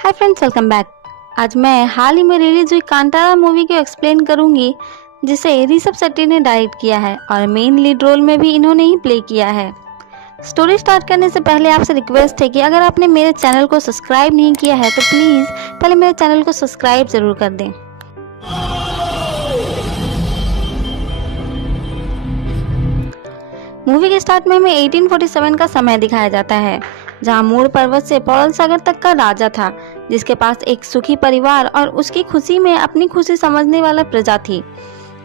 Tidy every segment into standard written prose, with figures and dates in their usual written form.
Hi friends, welcome back. आज मैं हाल ही में रिलीज हुई कांतारा मूवी को एक्सप्लेन करूंगी, जिसे ऋषभ शेट्टी ने डायरेक्ट किया है और मेन लीड रोल में भी इन्होंने ही प्ले किया है। स्टोरी स्टार्ट करने से पहले आपसे रिक्वेस्ट है कि अगर आपने मेरे चैनल को सब्सक्राइब नहीं किया है तो प्लीज़ पहले मेरे चैनल को सब्सक्राइब ज़रूर कर दें। मूवी के स्टार्ट में हमें 1847 का समय दिखाया जाता है, जहां मूर पर्वत से पौरल सागर तक का राजा था, जिसके पास एक सुखी परिवार और उसकी खुशी में अपनी खुशी समझने वाला प्रजा थी।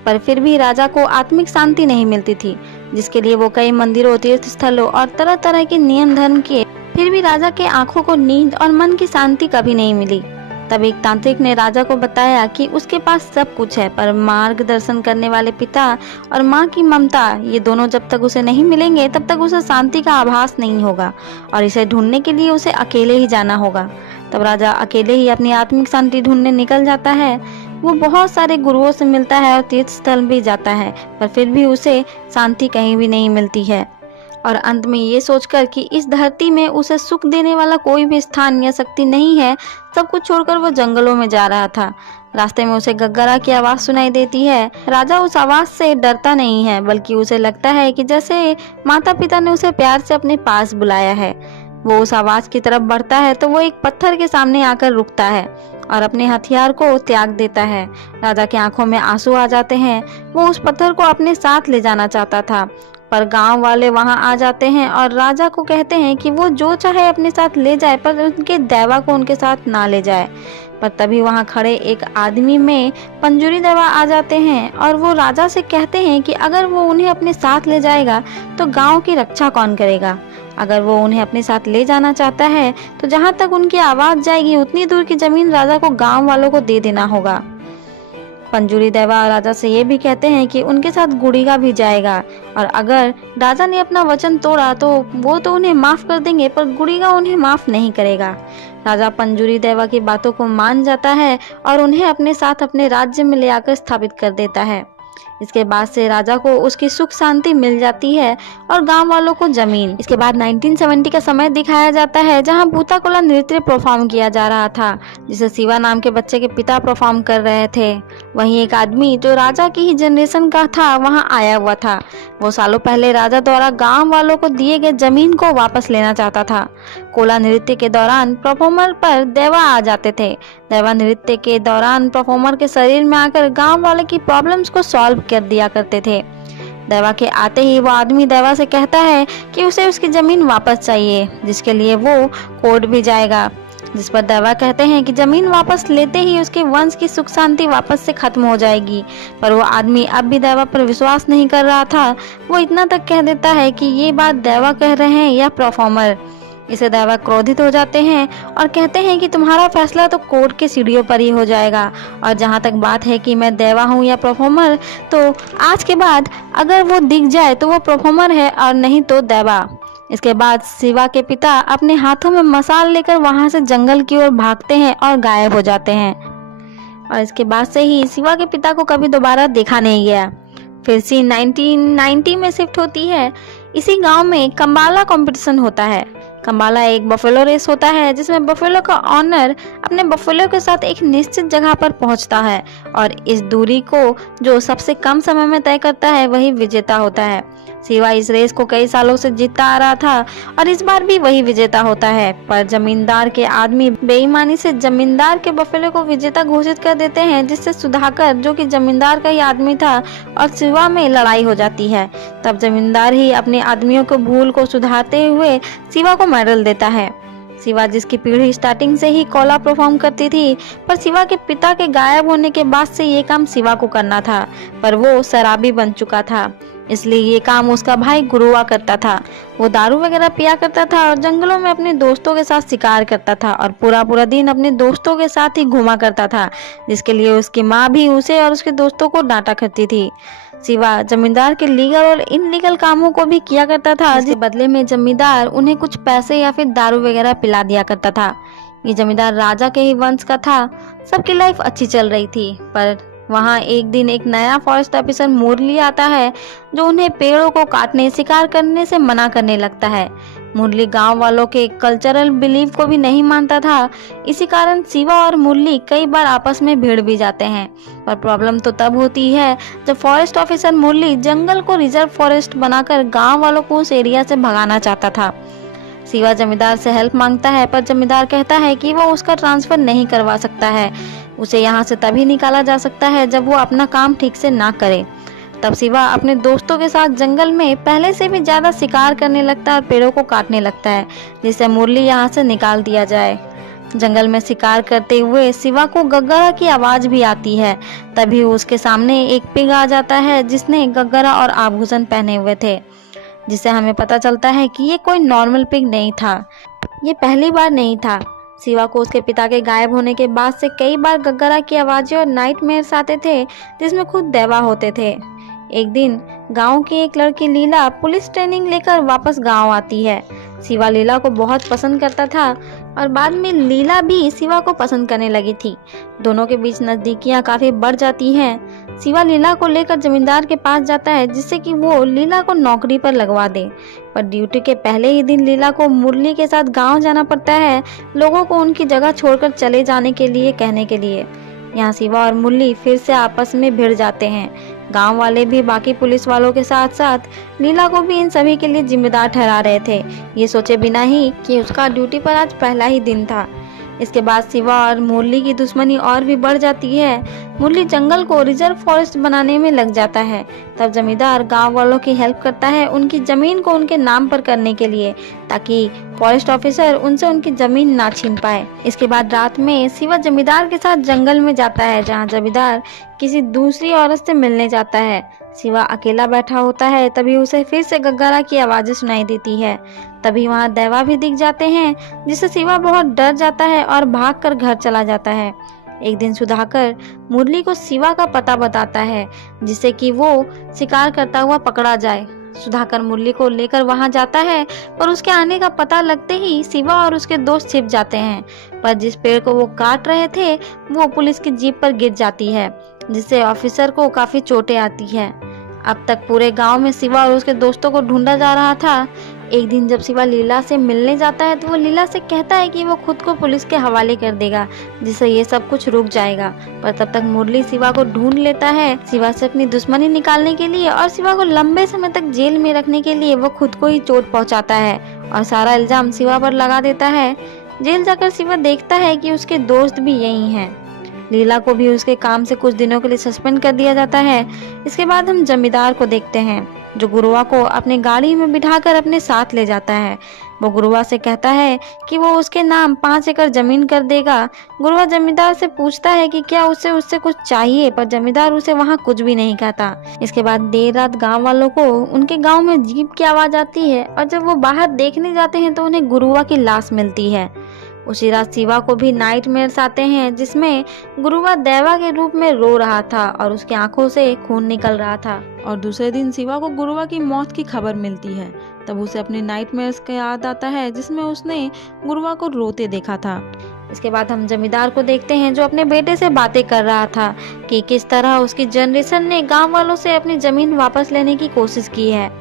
पर फिर भी राजा को आत्मिक शांति नहीं मिलती थी, जिसके लिए वो कई मंदिरों, तीर्थ स्थलों और तरह तरह के नियम धर्म किए, फिर भी राजा के आंखों को नींद और मन की शांति कभी नहीं मिली। तब एक तांत्रिक ने राजा को बताया कि उसके पास सब कुछ है, पर मार्गदर्शन करने वाले पिता और माँ की ममता, ये दोनों जब तक उसे नहीं मिलेंगे तब तक उसे शांति का आभास नहीं होगा और इसे ढूंढने के लिए उसे अकेले ही जाना होगा। तब राजा अकेले ही अपनी आत्मिक शांति ढूंढने निकल जाता है। वो बहुत सारे गुरुओं से मिलता है और तीर्थ स्थल भी जाता है, पर फिर भी उसे शांति कहीं भी नहीं मिलती है। और अंत में ये सोचकर कि इस धरती में उसे सुख देने वाला कोई भी स्थान या शक्ति नहीं है, सब कुछ छोड़कर वो जंगलों में जा रहा था। रास्ते में उसे गग्गरा की आवाज सुनाई देती है। राजा उस आवाज से डरता नहीं है, बल्कि उसे लगता है कि जैसे माता पिता ने उसे प्यार से अपने पास बुलाया है। वो उस आवाज की तरफ बढ़ता है तो वो एक पत्थर के सामने आकर रुकता है और अपने हथियार को त्याग देता है। राजा की आंखों में आंसू आ जाते हैं। वो उस पत्थर को अपने साथ ले जाना चाहता था, पर गांव वाले वहां आ जाते हैं और राजा को कहते हैं कि वो जो चाहे अपने साथ ले जाए, पर उनके देवा को उनके साथ ना ले जाए। पर तभी वहां खड़े एक आदमी में पंजुरी देवा आ जाते हैं और वो राजा से कहते हैं कि अगर वो उन्हें अपने साथ ले जाएगा तो गांव की रक्षा कौन करेगा। अगर वो उन्हें अपने साथ ले जाना चाहता है तो जहां तक उनकी आवाज जाएगी उतनी दूर की जमीन राजा को गांव वालों को दे देना होगा। पंजुरी देवा राजा से ये भी कहते हैं कि उनके साथ गुड़िगा भी जाएगा और अगर राजा ने अपना वचन तोड़ा तो वो तो उन्हें माफ कर देंगे, पर गुड़िगा उन्हें माफ नहीं करेगा। राजा पंजुरी देवा की बातों को मान जाता है और उन्हें अपने साथ अपने राज्य में ले आकर स्थापित कर देता है। इसके बाद से राजा को उसकी सुख शांति मिल जाती है और गांव वालों को जमीन। इसके बाद 1970 का समय दिखाया जाता है, जहां भूताकोला नृत्य परफॉर्म किया जा रहा था, जिसे शिवा नाम के बच्चे के पिता परफॉर्म कर रहे थे। वहीं एक आदमी जो राजा की ही जनरेशन का था वहां आया हुआ था। वो सालों पहले राजा द्वारा गांव वालों को दिए गए जमीन को वापस लेना चाहता था। कोला नृत्य के दौरान परफॉर्मर पर देवा आ जाते थे। देवा नृत्य के दौरान परफॉर्मर के शरीर में आकर गांव वाले की प्रॉब्लम्स को सॉल्व कर दिया करते थे। देवा के आते ही वो आदमी देवा से कहता है कि उसे उसकी जमीन वापस चाहिए, जिसके लिए वो कोर्ट भी जाएगा। जिस पर देवा कहते हैं कि जमीन वापस लेते ही उसके वंश की सुख शांति वापस से खत्म हो जाएगी। पर वो आदमी अब भी देवा पर विश्वास नहीं कर रहा था। वो इतना तक कह देता है कि ये बात देवा कह रहे हैं या परफॉर्मर। इसे देवा क्रोधित हो जाते हैं और कहते हैं कि तुम्हारा फैसला तो कोर्ट के सीढ़ियों पर ही हो जाएगा, और जहाँ तक बात है कि मैं देवा हूँ या परफॉर्मर, तो आज के बाद अगर वो दिख जाए तो वो परफॉर्मर है और नहीं तो देवा। इसके बाद शिवा के पिता अपने हाथों में मसाल लेकर वहां से जंगल की ओर भागते हैं और गायब हो जाते हैं। और इसके बाद से ही शिवा के पिता को कभी दोबारा देखा नहीं गया। फिर सीन 1990 में शिफ्ट होती है। इसी गांव में कंबाला कंपटीशन होता है। कंबाला एक बफेलो रेस होता है, जिसमें बफेलो का ऑनर अपने बफेलो के साथ एक निश्चित जगह पर पहुंचता है और इस दूरी को जो सबसे कम समय में तय करता है वही विजेता होता है। शिवा इस रेस को कई सालों से जीतता आ रहा था और इस बार भी वही विजेता होता है, पर जमींदार के आदमी बेईमानी से जमींदार के बफेलो को विजेता घोषित कर देते हैं, जिससे सुधाकर, जो कि जमींदार का ही आदमी था, और शिवा में लड़ाई हो जाती है। तब जमींदार ही अपने आदमियों को भूल को सुधारते हुए शिवा को मेडल देता है। शिवा, जिसकी पीढ़ी स्टार्टिंग से ही कोला परफॉर्म करती थी, पर शिवा के पिता के गायब होने के बाद से ये काम शिवा को करना था, पर वो शराबी बन चुका था, इसलिए ये काम उसका भाई गुरुआ करता था। वो दारू वगैरह पिया करता था और जंगलों में अपने दोस्तों के साथ शिकार करता था और पूरा दिन अपने दोस्तों के साथ ही घूमा करता था, जिसके लिए उसकी माँ भी उसे और उसके दोस्तों को डांटा करती थी। शिवा जमींदार के लीगल और इनलीगल कामों को भी किया करता था, जिसके बदले में जमींदार उन्हें कुछ पैसे या फिर दारू वगैरह पिला दिया करता था। ये जमींदार राजा के ही वंश का था। सबकी लाइफ अच्छी चल रही थी, पर वहाँ एक दिन एक नया फॉरेस्ट ऑफिसर मुरली आता है, जो उन्हें पेड़ों को काटने, शिकार करने से मना करने लगता है। मुरली गांव वालों के कल्चरल बिलीफ को भी नहीं मानता था। इसी कारण शिवा और मुरली कई बार आपस में भिड़ भी जाते हैं। पर प्रॉब्लम तो तब होती है जब फॉरेस्ट ऑफिसर मुरली जंगल को रिजर्व फॉरेस्ट बनाकर गांव वालों को उस एरिया से भगाना चाहता था। शिवा जमींदार से हेल्प मांगता है, पर जमींदार कहता है कि वो उसका ट्रांसफर नहीं करवा सकता है। उसे यहाँ से तभी निकाला जा सकता है जब वो अपना काम ठीक से ना करे। तब शिवा अपने दोस्तों के साथ जंगल में पहले से भी ज्यादा शिकार करने लगता है और पेड़ों को काटने लगता है, जिससे मुरली यहाँ से निकाल दिया जाए। जंगल में शिकार करते हुए शिवा को गग्गरा की आवाज भी आती है। तभी उसके सामने एक पिग आ जाता है जिसने गग्गरा और आभूषण पहने हुए थे, जिससे हमें पता चलता है कि ये कोई नॉर्मल पिग नहीं था। ये पहली बार नहीं था। शिवा को उसके पिता के गायब होने के बाद से कई बार गग्गरा की आवाजें और नाइटमेयर्स आते थे, जिसमें खुद देवा होते थे। एक दिन गांव की एक लड़की लीला पुलिस ट्रेनिंग लेकर वापस गांव आती है। शिवा लीला को बहुत पसंद करता था और बाद में लीला भी शिवा को पसंद करने लगी थी। दोनों के बीच नजदीकियां काफी बढ़ जाती हैं। शिवा लीला को लेकर जमींदार के पास जाता है जिससे कि वो लीला को नौकरी पर लगवा दे। पर ड्यूटी के पहले ही दिन लीला को मुरली के साथ गांव जाना पड़ता है, लोगों को उनकी जगह छोड़कर चले जाने के लिए कहने के लिए। यहाँ शिवा और मुरली फिर से आपस में भिड़ जाते हैं। गांव वाले भी बाकी पुलिस वालों के साथ साथ लीला को भी इन सभी के लिए जिम्मेदार ठहरा रहे थे, ये सोचे बिना ही कि उसका ड्यूटी पर आज पहला ही दिन था। इसके बाद शिवा और मुरली की दुश्मनी और भी बढ़ जाती है। मुरली जंगल को रिजर्व फॉरेस्ट बनाने में लग जाता है। तब जमींदार गांव वालों की हेल्प करता है उनकी जमीन को उनके नाम पर करने के लिए, ताकि फॉरेस्ट ऑफिसर उनसे उनकी जमीन ना छीन पाए। इसके बाद रात में शिवा जमींदार के साथ जंगल में जाता है, जहाँ जमींदार किसी दूसरी औरत से मिलने जाता है। शिवा अकेला बैठा होता है, तभी उसे फिर से गग्गरा की आवाजें सुनाई देती है। तभी वहाँ देवा भी दिख जाते हैं, जिससे शिवा बहुत डर जाता है और भागकर घर चला जाता है। एक दिन सुधाकर मुरली को शिवा का पता बताता है, जिससे कि वो शिकार करता हुआ पकड़ा जाए। सुधाकर मुरली को लेकर वहां जाता है, पर उसके आने का पता लगते ही शिवा और उसके दोस्त छिप जाते हैं। पर जिस पेड़ को वो काट रहे थे वो पुलिस की जीप पर गिर जाती है, जिससे ऑफिसर को काफी चोटें आती है। अब तक पूरे गांव में शिवा और उसके दोस्तों को ढूंढा जा रहा था। एक दिन जब शिवा लीला से मिलने जाता है तो वो लीला से कहता है कि वो खुद को पुलिस के हवाले कर देगा, जिससे ये सब कुछ रुक जाएगा। पर तब तक मुरली शिवा को ढूंढ लेता है, शिवा से अपनी दुश्मनी निकालने के लिए और शिवा को लंबे समय तक जेल में रखने के लिए वो खुद को ही चोट पहुंचाता है और सारा इल्जाम शिवा पर लगा देता है। जेल जाकर शिवा देखता है कि उसके दोस्त भी यही हैं। लीला को भी उसके काम से कुछ दिनों के लिए सस्पेंड कर दिया जाता है। इसके बाद हम जमींदार को देखते हैं, जो गुरुआ को अपने गाड़ी में बिठाकर अपने साथ ले जाता है। वो गुरुआ से कहता है कि वो उसके नाम 5 एकड़ जमीन कर देगा। गुरुआ जमींदार से पूछता है कि क्या उससे कुछ चाहिए, पर जमींदार उसे वहाँ कुछ भी नहीं कहता। इसके बाद देर रात गांव वालों को उनके गांव में जीप की आवाज आती है और जब वो बाहर देखने जाते हैं तो उन्हें गुरुआ की लाश मिलती है। उसी रात शिवा को भी नाइटमेयर्स आते हैं, जिसमें गुरुआ देवा के रूप में रो रहा था और उसकी आंखों से खून निकल रहा था। और दूसरे दिन शिवा को गुरुआ की मौत की खबर मिलती है। तब उसे अपने नाइटमेयर्स का याद आता है, जिसमें उसने गुरुआ को रोते देखा था। इसके बाद हम जमींदार को देखते हैं, जो अपने बेटे से बातें कर रहा था कि किस तरह उसकी जनरेशन ने गांव वालों से अपनी जमीन वापस लेने की कोशिश की है।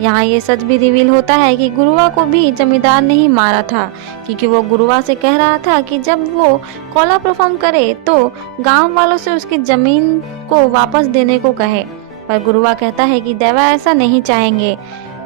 यहाँ ये सच भी रिवील होता है कि गुरुआ को भी जमींदार ने ही मारा था, क्योंकि वो गुरुआ से कह रहा था कि जब वो कौला परफॉर्म करे तो गांव वालों से उसकी जमीन को वापस देने को कहे। पर गुरुआ कहता है कि देवा ऐसा नहीं चाहेंगे।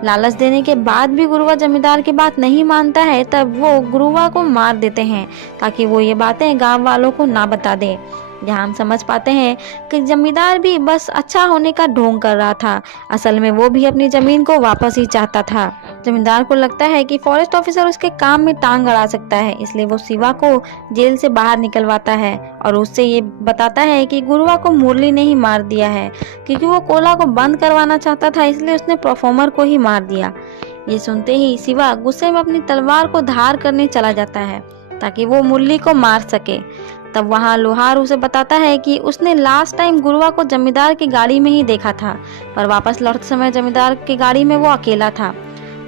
लालच देने के बाद भी गुरुआ जमींदार की बात नहीं मानता है। तब वो गुरुआ को मार देते हैं ताकि वो ये बातें गांव वालों को ना बता दे। यहाँ हम समझ पाते हैं कि जमींदार भी बस अच्छा होने का ढोंग कर रहा था, असल में वो भी अपनी जमीन को वापस ही चाहता था। जमींदार को लगता है कि फॉरेस्ट ऑफिसर उसके काम में टांग अड़ा सकता है, इसलिए वो शिवा को जेल से बाहर निकलवाता है और उससे ये बताता है कि गुरुआ को मुरली ने ही मार दिया है, क्योंकि वो कोला को बंद करवाना चाहता था, इसलिए उसने परफॉर्मर को ही मार दिया। ये सुनते ही शिवा गुस्से में अपनी तलवार को धार करने चला जाता है ताकि वो मुरली को मार सके। तब वहाँ लोहार उसे बताता है कि उसने लास्ट टाइम गुरुआ को जमींदार की गाड़ी में ही देखा था, पर वापस लौटते समय जमींदार की गाड़ी में वो अकेला था।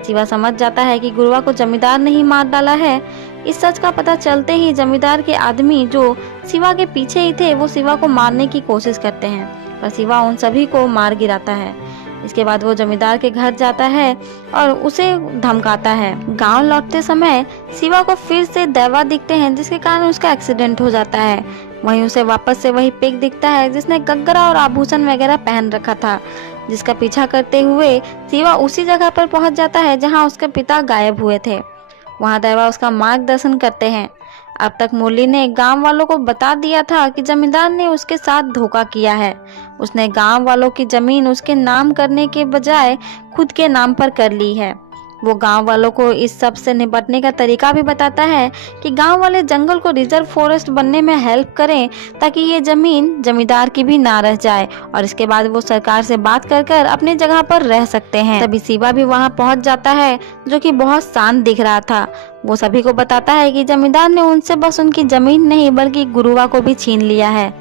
शिवा समझ जाता है कि गुरुआ को जमींदार ने ही मार डाला है। इस सच का पता चलते ही जमींदार के आदमी, जो शिवा के पीछे ही थे, वो शिवा को मारने की कोशिश करते हैं, पर शिवा उन सभी को मार गिराता है। इसके बाद वो जमींदार के घर जाता है और उसे धमकाता है। गांव लौटते समय शिवा को फिर से दैवा दिखते हैं, जिसके कारण उसका एक्सीडेंट हो जाता है। वहीं उसे वापस से वही पिग दिखता है जिसने गगरा और आभूषण वगैरह पहन रखा था, जिसका पीछा करते हुए शिवा उसी जगह पर पहुंच जाता है जहां उसके पिता गायब हुए थे। वहां दैवा उसका मार्गदर्शन करते हैं। अब तक मुरली ने गांव वालों को बता दिया था कि जमींदार ने उसके साथ धोखा किया है। उसने गांव वालों की जमीन उसके नाम करने के बजाय खुद के नाम पर कर ली है। वो गांव वालों को इस सब से निपटने का तरीका भी बताता है कि गांव वाले जंगल को रिजर्व फॉरेस्ट बनने में हेल्प करें, ताकि ये जमीन जमींदार की भी ना रह जाए और इसके बाद वो सरकार से बात कर अपनी जगह पर रह सकते हैं। तभी शिवा भी वहां पहुंच जाता है, जो कि बहुत शांत दिख रहा था। वो सभी को बताता है कि जमींदार ने उनसे बस उनकी जमीन नहीं बल्कि गुरुवा को भी छीन लिया है।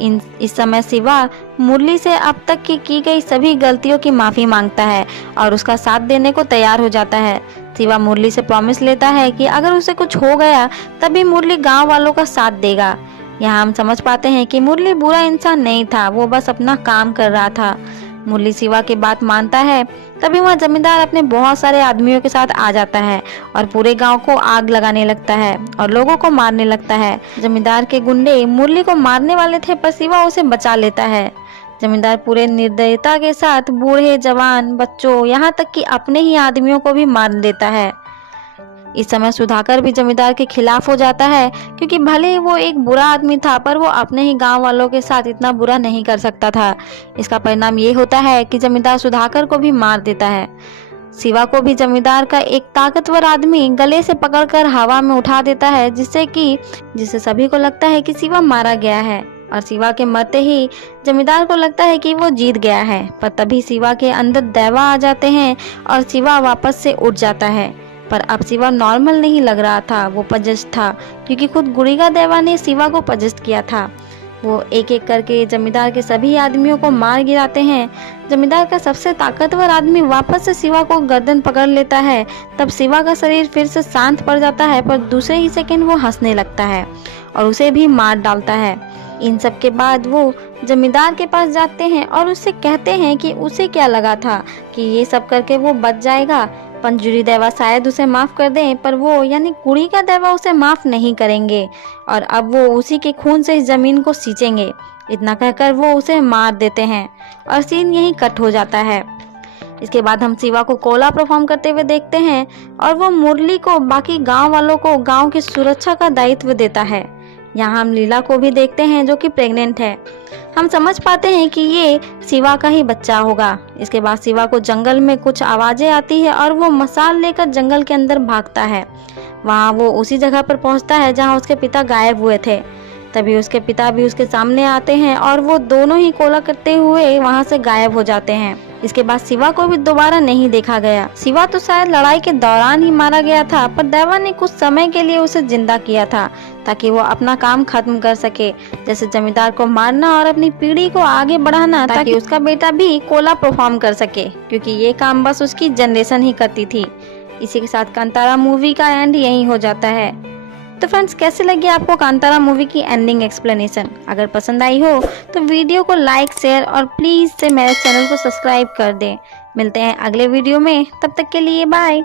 इस समय शिवा मुरली से अब तक की गई सभी गलतियों की माफी मांगता है और उसका साथ देने को तैयार हो जाता है। शिवा मुरली से प्रॉमिस लेता है कि अगर उसे कुछ हो गया तभी मुरली गांव वालों का साथ देगा। यहाँ हम समझ पाते हैं कि मुरली बुरा इंसान नहीं था, वो बस अपना काम कर रहा था। मुरली शिवा की बात मानता है। तभी वहाँ जमींदार अपने बहुत सारे आदमियों के साथ आ जाता है और पूरे गांव को आग लगाने लगता है और लोगों को मारने लगता है। जमींदार के गुंडे मुरली को मारने वाले थे, पर शिवा उसे बचा लेता है। जमींदार पूरे निर्दयता के साथ बूढ़े, जवान, बच्चों, यहाँ तक कि अपने ही आदमियों को भी मार देता है। इस समय सुधाकर भी जमींदार के खिलाफ हो जाता है, क्योंकि भले ही वो एक बुरा आदमी था, पर वो अपने ही गांव वालों के साथ इतना बुरा नहीं कर सकता था। इसका परिणाम ये होता है कि जमींदार सुधाकर को भी मार देता है। शिवा को भी जमींदार का एक ताकतवर आदमी गले से पकड़कर हवा में उठा देता है, जिससे सभी को लगता है कि शिवा मारा गया है। और शिवा के मरते ही जमींदार को लगता है कि वो जीत गया है, पर तभी शिवा के अंदर दैवा आ जाते हैं और शिवा वापस से उठ जाता है। पर अब शिवा नॉर्मल नहीं लग रहा था, वो पजेस्ट था, क्योंकि खुद गुड़िगा देवा ने शिवा को पजेस्ट किया था। वो एक एक करके जमींदार के सभी आदमियों को मार गिराते हैं। जमींदार का सबसे ताकतवर आदमी वापस से शिवा को गर्दन पकड़ लेता है। तब शिवा का शरीर फिर से शांत पड़ जाता है, पर दूसरे ही सेकंड वो हंसने लगता है और उसे भी मार डालता है। इन सब के बाद वो जमींदार के पास जाते हैं और उससे कहते हैं कि उसे क्या लगा था कि ये सब करके वो बच जाएगा। पंजुरी देवा शायद उसे माफ कर दें, पर वो यानी कुड़ी का देवा उसे माफ नहीं करेंगे और अब वो उसी के खून से इस जमीन को सींचेंगे। इतना कहकर वो उसे मार देते हैं और सीन यहीं कट हो जाता है। इसके बाद हम शिवा को कोला परफॉर्म करते हुए देखते हैं और वो मुरली को बाकी गांव वालों को गांव की सुरक्षा का दायित्व देता है। यहाँ हम लीला को भी देखते हैं, जो कि प्रेग्नेंट है। हम समझ पाते हैं कि ये शिवा का ही बच्चा होगा। इसके बाद शिवा को जंगल में कुछ आवाजें आती है और वो मसाल लेकर जंगल के अंदर भागता है। वहाँ वो उसी जगह पर पहुँचता है जहाँ उसके पिता गायब हुए थे। तभी उसके पिता भी उसके सामने आते हैं और वो दोनों ही कोला करते हुए वहाँ से गायब हो जाते हैं। इसके बाद शिवा को भी दोबारा नहीं देखा गया। शिवा तो शायद लड़ाई के दौरान ही मारा गया था, पर देवा ने कुछ समय के लिए उसे जिंदा किया था ताकि वो अपना काम खत्म कर सके, जैसे जमींदार को मारना और अपनी पीढ़ी को आगे बढ़ाना, ताकि उसका बेटा भी कोला परफॉर्म कर सके, क्योंकि ये काम बस उसकी जनरेशन ही करती थी। इसी के साथ कांतारा मूवी का एंड यही हो जाता है। तो फ्रेंड्स, कैसे लगी आपको कांतारा मूवी की एंडिंग एक्सप्लेनेशन? अगर पसंद आई हो तो वीडियो को लाइक, शेयर और प्लीज से मेरे चैनल को सब्सक्राइब कर दें। मिलते हैं अगले वीडियो में, तब तक के लिए बाय।